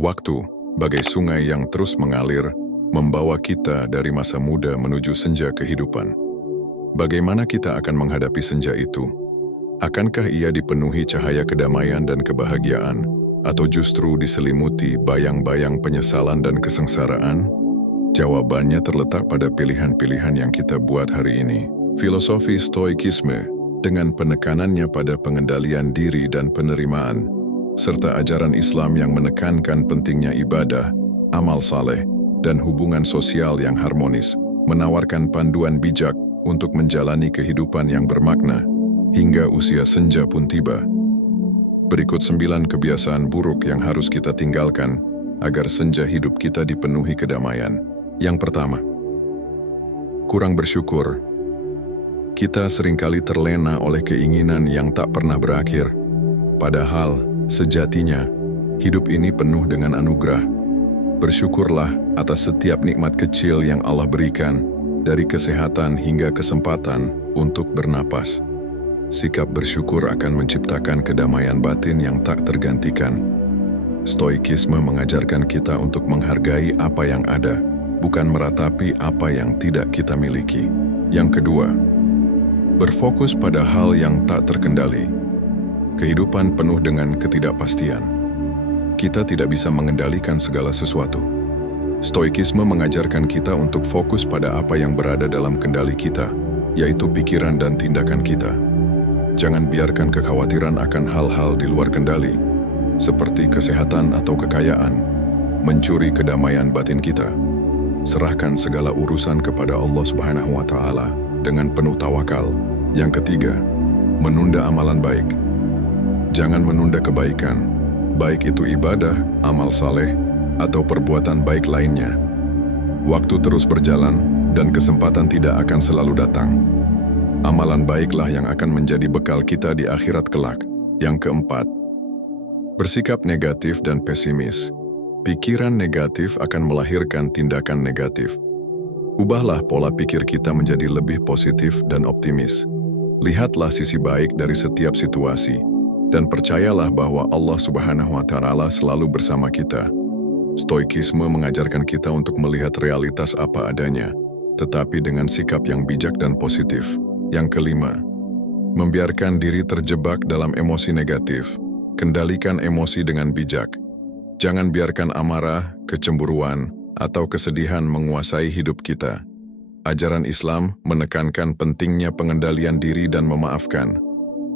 Waktu, bagai sungai yang terus mengalir, membawa kita dari masa muda menuju senja kehidupan. Bagaimana kita akan menghadapi senja itu? Akankah ia dipenuhi cahaya kedamaian dan kebahagiaan, atau justru diselimuti bayang-bayang penyesalan dan kesengsaraan? Jawabannya terletak pada pilihan-pilihan yang kita buat hari ini. Filosofi Stoikisme, dengan penekanannya pada pengendalian diri dan penerimaan, serta ajaran Islam yang menekankan pentingnya ibadah, amal saleh, dan hubungan sosial yang harmonis, menawarkan panduan bijak untuk menjalani kehidupan yang bermakna, hingga usia senja pun tiba. Berikut 9 kebiasaan buruk yang harus kita tinggalkan agar senja hidup kita dipenuhi kedamaian. Yang pertama, kurang bersyukur. Kita seringkali terlena oleh keinginan yang tak pernah berakhir. Padahal, sejatinya, hidup ini penuh dengan anugerah. Bersyukurlah atas setiap nikmat kecil yang Allah berikan, dari kesehatan hingga kesempatan untuk bernapas. Sikap bersyukur akan menciptakan kedamaian batin yang tak tergantikan. Stoikisme mengajarkan kita untuk menghargai apa yang ada, bukan meratapi apa yang tidak kita miliki. Yang kedua, berfokus pada hal yang tak terkendali. Kehidupan penuh dengan ketidakpastian. Kita tidak bisa mengendalikan segala sesuatu. Stoikisme mengajarkan kita untuk fokus pada apa yang berada dalam kendali kita, yaitu pikiran dan tindakan kita. Jangan biarkan kekhawatiran akan hal-hal di luar kendali, seperti kesehatan atau kekayaan, mencuri kedamaian batin kita. Serahkan segala urusan kepada Allah Subhanahu wa Ta'ala dengan penuh tawakal. Yang ketiga, menunda amalan baik. Jangan menunda kebaikan, baik itu ibadah, amal saleh, atau perbuatan baik lainnya. Waktu terus berjalan, dan kesempatan tidak akan selalu datang. Amalan baiklah yang akan menjadi bekal kita di akhirat kelak. Yang keempat, bersikap negatif dan pesimis. Pikiran negatif akan melahirkan tindakan negatif. Ubahlah pola pikir kita menjadi lebih positif dan optimis. Lihatlah sisi baik dari setiap situasi, dan percayalah bahwa Allah Subhanahu wa Ta'ala selalu bersama kita. Stoikisme mengajarkan kita untuk melihat realitas apa adanya, tetapi dengan sikap yang bijak dan positif. Yang kelima, membiarkan diri terjebak dalam emosi negatif. Kendalikan emosi dengan bijak. Jangan biarkan amarah, kecemburuan, atau kesedihan menguasai hidup kita. Ajaran Islam menekankan pentingnya pengendalian diri dan memaafkan.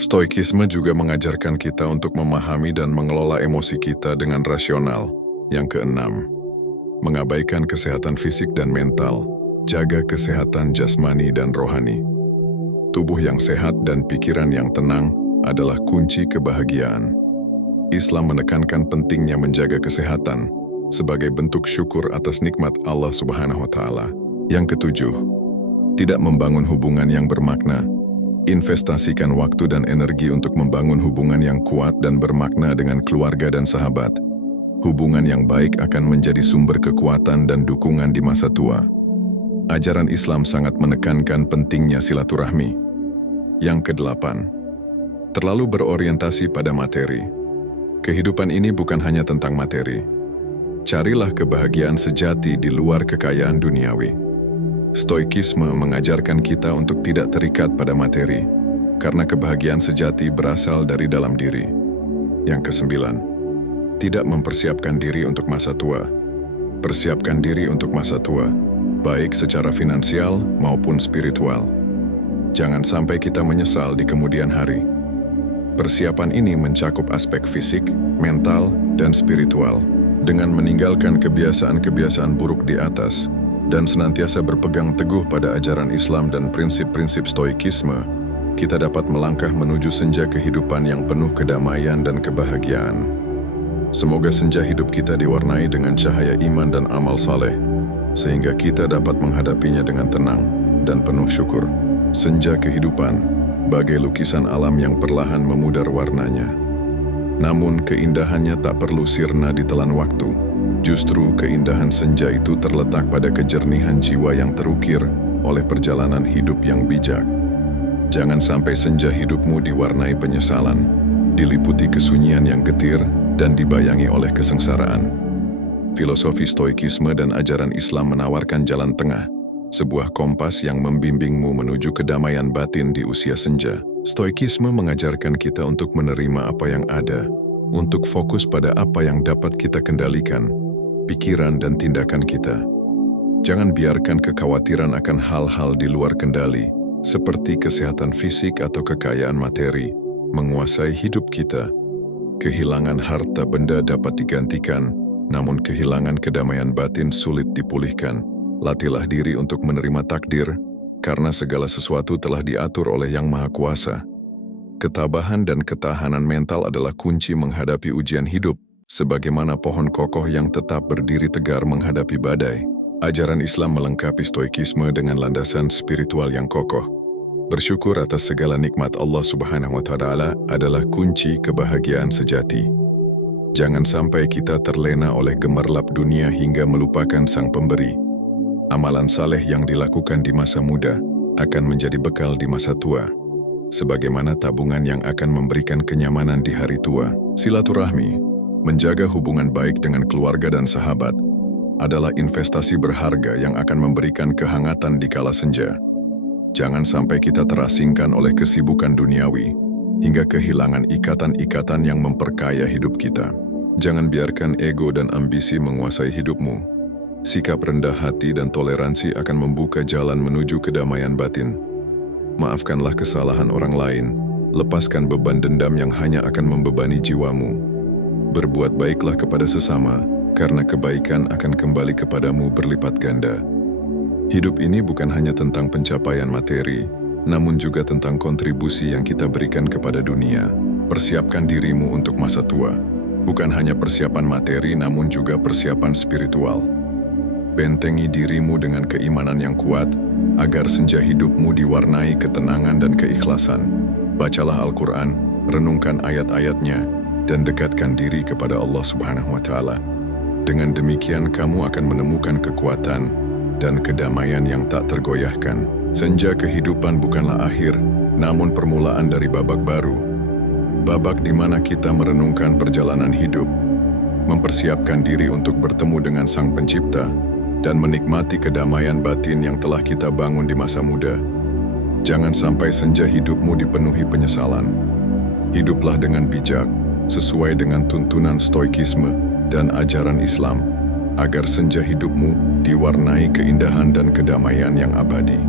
Stoikisme juga mengajarkan kita untuk memahami dan mengelola emosi kita dengan rasional. Yang keenam, mengabaikan kesehatan fisik dan mental. Jaga kesehatan jasmani dan rohani. Tubuh yang sehat dan pikiran yang tenang adalah kunci kebahagiaan. Islam menekankan pentingnya menjaga kesehatan sebagai bentuk syukur atas nikmat Allah Subhanahu wa Ta'ala. Yang ketujuh, tidak membangun hubungan yang bermakna. Investasikan waktu dan energi untuk membangun hubungan yang kuat dan bermakna dengan keluarga dan sahabat. Hubungan yang baik akan menjadi sumber kekuatan dan dukungan di masa tua. Ajaran Islam sangat menekankan pentingnya silaturahmi. Yang kedelapan, terlalu berorientasi pada materi. Kehidupan ini bukan hanya tentang materi. Carilah kebahagiaan sejati di luar kekayaan duniawi. Stoikisme mengajarkan kita untuk tidak terikat pada materi, karena kebahagiaan sejati berasal dari dalam diri. Yang kesembilan, tidak mempersiapkan diri untuk masa tua. Persiapkan diri untuk masa tua, baik secara finansial maupun spiritual. Jangan sampai kita menyesal di kemudian hari. Persiapan ini mencakup aspek fisik, mental, dan spiritual. Dengan meninggalkan kebiasaan-kebiasaan buruk di atas, dan senantiasa berpegang teguh pada ajaran Islam dan prinsip-prinsip stoikisme, kita dapat melangkah menuju senja kehidupan yang penuh kedamaian dan kebahagiaan. Semoga senja hidup kita diwarnai dengan cahaya iman dan amal saleh, sehingga kita dapat menghadapinya dengan tenang dan penuh syukur. Senja kehidupan bagai lukisan alam yang perlahan memudar warnanya. Namun keindahannya tak perlu sirna ditelan waktu. Justru keindahan senja itu terletak pada kejernihan jiwa yang terukir oleh perjalanan hidup yang bijak. Jangan sampai senja hidupmu diwarnai penyesalan, diliputi kesunyian yang getir, dan dibayangi oleh kesengsaraan. Filosofi Stoikisme dan ajaran Islam menawarkan jalan tengah, sebuah kompas yang membimbingmu menuju kedamaian batin di usia senja. Stoikisme mengajarkan kita untuk menerima apa yang ada, untuk fokus pada apa yang dapat kita kendalikan, pikiran dan tindakan kita. Jangan biarkan kekhawatiran akan hal-hal di luar kendali, seperti kesehatan fisik atau kekayaan materi, menguasai hidup kita. Kehilangan harta benda dapat digantikan, namun kehilangan kedamaian batin sulit dipulihkan. Latihlah diri untuk menerima takdir, karena segala sesuatu telah diatur oleh Yang Maha Kuasa. Ketabahan dan ketahanan mental adalah kunci menghadapi ujian hidup, sebagaimana pohon kokoh yang tetap berdiri tegar menghadapi badai. Ajaran Islam melengkapi Stoikisme dengan landasan spiritual yang kokoh. Bersyukur atas segala nikmat Allah Subhanahu wa Ta'ala adalah kunci kebahagiaan sejati. Jangan sampai kita terlena oleh gemerlap dunia hingga melupakan Sang Pemberi. Amalan saleh yang dilakukan di masa muda akan menjadi bekal di masa tua, sebagaimana tabungan yang akan memberikan kenyamanan di hari tua. Silaturahmi, menjaga hubungan baik dengan keluarga dan sahabat, adalah investasi berharga yang akan memberikan kehangatan di kala senja. Jangan sampai kita terasingkan oleh kesibukan duniawi, hingga kehilangan ikatan-ikatan yang memperkaya hidup kita. Jangan biarkan ego dan ambisi menguasai hidupmu. Sikap rendah hati dan toleransi akan membuka jalan menuju kedamaian batin. Maafkanlah kesalahan orang lain, lepaskan beban dendam yang hanya akan membebani jiwamu. Berbuat baiklah kepada sesama, karena kebaikan akan kembali kepadamu berlipat ganda. Hidup ini bukan hanya tentang pencapaian materi, namun juga tentang kontribusi yang kita berikan kepada dunia. Persiapkan dirimu untuk masa tua. Bukan hanya persiapan materi, namun juga persiapan spiritual. Bentengi dirimu dengan keimanan yang kuat, agar senja hidupmu diwarnai ketenangan dan keikhlasan. Bacalah Al-Quran, renungkan ayat-ayatnya, dan dekatkan diri kepada Allah Subhanahu wa Ta'ala. Dengan demikian kamu akan menemukan kekuatan dan kedamaian yang tak tergoyahkan. Senja kehidupan bukanlah akhir, namun permulaan dari babak baru. Babak di mana kita merenungkan perjalanan hidup, mempersiapkan diri untuk bertemu dengan Sang Pencipta, dan menikmati kedamaian batin yang telah kita bangun di masa muda. Jangan sampai senja hidupmu dipenuhi penyesalan. Hiduplah dengan bijak, sesuai dengan tuntunan Stoikisme dan ajaran Islam, agar senja hidupmu diwarnai keindahan dan kedamaian yang abadi.